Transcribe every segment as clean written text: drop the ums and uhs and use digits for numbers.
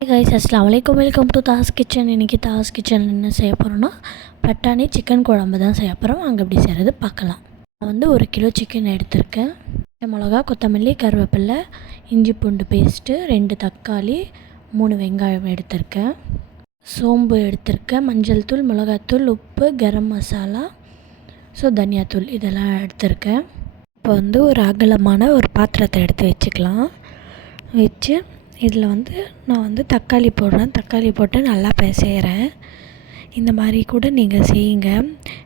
Hey guys, अस्सलाम वालेकुम. Welcome to Das kitchen. இன்றைக்கி தாஸ் கிச்சனில் என்ன செய்ய போகிறோன்னா பட்டாணி சிக்கன் குழம்பு தான் செய்ய போகிறோம். அங்கே எப்படி செய்கிறது பார்க்கலாம். நான் வந்து 1 கிலோ சிக்கன் எடுத்திருக்கேன். மிளகா, கொத்தமல்லி, கருவேப்பிலை, இஞ்சி பூண்டு பேஸ்ட்டு, 2 தக்காளி, 3 வெங்காயம் எடுத்திருக்கேன். சோம்பு எடுத்திருக்கேன். மஞ்சள் தூள், மிளகாத்தூள், உப்பு, கரம் மசாலா, தனியாத்தூள் இதெல்லாம் எடுத்திருக்கேன். இப்போ வந்து ஒரு அகலமான ஒரு பாத்திரத்தை எடுத்து வச்சுக்கலாம். வச்சு இதில் வந்து நான் தக்காளி போடுறேன். தக்காளி போட்டு நல்லா பிசைகிறேன். இந்த மாதிரி கூட நீங்கள் செய்யுங்க,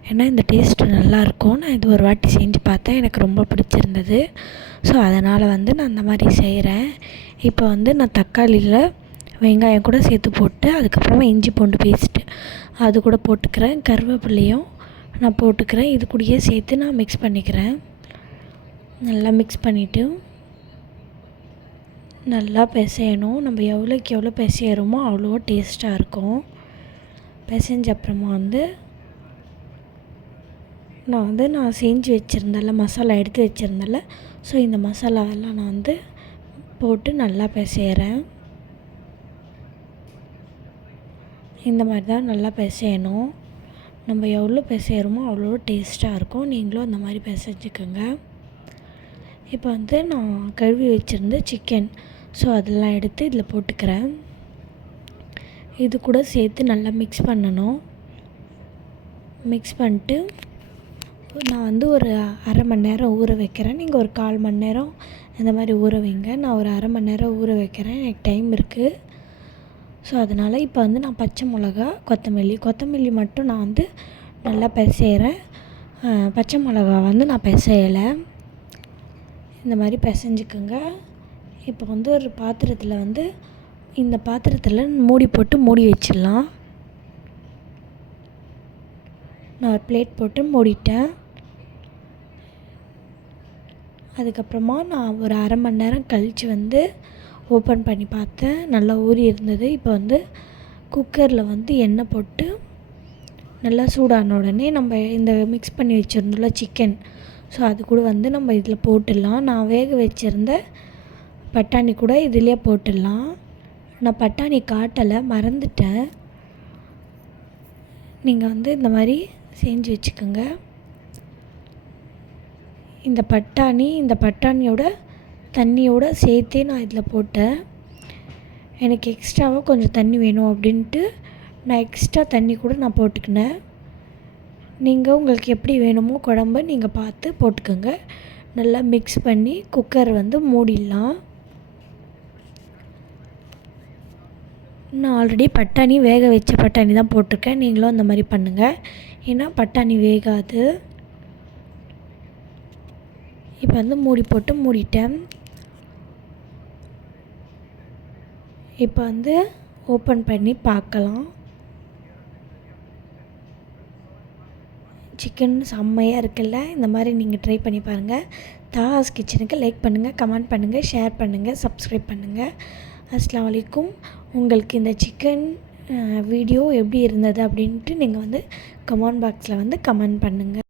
ஏன்னா இந்த டேஸ்ட்டு நல்லாயிருக்கும். நான் இது ஒரு வாட்டி செஞ்சு பார்த்தேன், எனக்கு ரொம்ப பிடிச்சிருந்தது. அதனால் நான் அந்த மாதிரி செய்கிறேன். இப்போ நான் தக்காளியில் வெங்காயம் கூட சேர்த்து போட்டு, அதுக்கப்புறமா இஞ்சி பூண்டு பேஸ்ட்டு அது கூட போட்டுக்கிறேன். கருவேப்பிலையும் நான் போட்டுக்கிறேன். இது கூடயே சேர்த்து நான் மிக்ஸ் பண்ணிக்கிறேன். நல்லா மிக்ஸ் பண்ணிவிட்டு நல்லா பிசையணும். நம்ம எவ்வளோக்கு எவ்வளோ பிசையிறோமோ அவ்வளோ டேஸ்ட்டாக இருக்கும். பிசைஞ்ச அப்புறமா நான் செஞ்சு வச்சுருந்தேன்ல, மசாலா எடுத்து வச்சுருந்தேன்ல, இந்த மசாலாவெல்லாம் நான் போட்டு நல்லா பிசைகிறேன். இந்த மாதிரி தான் நல்லா பிசையணும். நம்ம எவ்வளோ பிசையிறோமோ அவ்வளோ டேஸ்ட்டாக இருக்கும். நீங்களும் அந்த மாதிரி பிசைஞ்சிக்கோங்க. இப்போ நான் கழுவி வச்சுருந்த சிக்கன் அதெல்லாம் எடுத்து இதில் போட்டுக்கிறேன். இது கூட சேர்த்து நல்லா மிக்ஸ் பண்ணணும். மிக்ஸ் பண்ணிட்டு நான் ஒரு அரை மணி நேரம் ஊற வைக்கிறேன். நீங்கள் ஒரு 1/4 மணி நேரம் இந்த மாதிரி ஊற வைங்க. நான் ஒரு அரை மணி நேரம் ஊற வைக்கிறேன், எனக்கு டைம் இருக்குது. அதனால் இப்போ நான் பச்சை மிளகா, கொத்தமல்லி மட்டும் நான் நல்லா பிசைகிறேன். பச்சை மிளகா நான் பிசையலை. இந்த மாதிரி பிசைஞ்சிக்கோங்க. இப்போ ஒரு பாத்திரத்தில் இந்த பாத்திரத்தில் மூடி போட்டு மூடி வச்சிடலாம். நான் ஒரு பிளேட் போட்டு மூடிட்டேன். அதுக்கப்புறமா நான் ஒரு அரை மணி நேரம் கழித்து ஓப்பன் பண்ணி பார்த்தேன். நல்லா ஊறி இருந்தது. இப்போ குக்கரில் எண்ணெய் போட்டு நல்லா சூடான உடனே நம்ம இந்த மிக்ஸ் பண்ணி வச்சுருந்தோம்ல சிக்கன், அது கூட நம்ம இதில் போட்டுடலாம். நான் வேக வச்சுருந்த பட்டாணி கூட இதிலே போட்டுடலாம். நான் பட்டாணி காட்டலை, மறந்துட்டேன். நீங்கள் இந்த மாதிரி செஞ்சு வச்சுக்கோங்க. இந்த பட்டாணியோட தண்ணியோட சேர்த்தே நான் இதில் போட்டேன். எனக்கு எக்ஸ்ட்ராவாக கொஞ்சம் தண்ணி வேணும் அப்படின்ட்டு நான் எக்ஸ்ட்ரா தண்ணி கூட நான் போட்டுக்கினேன். நீங்கள் உங்களுக்கு எப்படி வேணுமோ குழம்பு நீங்கள் பார்த்து போட்டுக்கோங்க. நல்லா மிக்ஸ் பண்ணி குக்கர் மூடிடலாம். நான் ஆல்ரெடி பட்டாணி வேக வச்ச பட்டாணி தான் போட்டிருக்கேன். நீங்களும் அந்த மாதிரி பண்ணுங்கள், ஏன்னா பட்டாணி வேகாது. இப்போ மூடி போட்டு மூடிட்டேன். இப்போ ஓப்பன் பண்ணி பார்க்கலாம். சிக்கன் செம்மையாக இருக்குல்ல. இந்த மாதிரி நீங்கள் ட்ரை பண்ணி பாருங்கள். தாஸ் கிச்சனுக்கு லைக் பண்ணுங்கள், கமெண்ட் பண்ணுங்கள், ஷேர் பண்ணுங்கள், சப்ஸ்கிரைப் பண்ணுங்கள். அஸ்ஸலாமு அலைக்கும். உங்களுக்கு இந்த சிக்கன் வீடியோ எப்படி இருந்தது அப்படின்ட்டு நீங்கள் கமெண்ட் பாக்ஸில் கமெண்ட் பண்ணுங்கள்.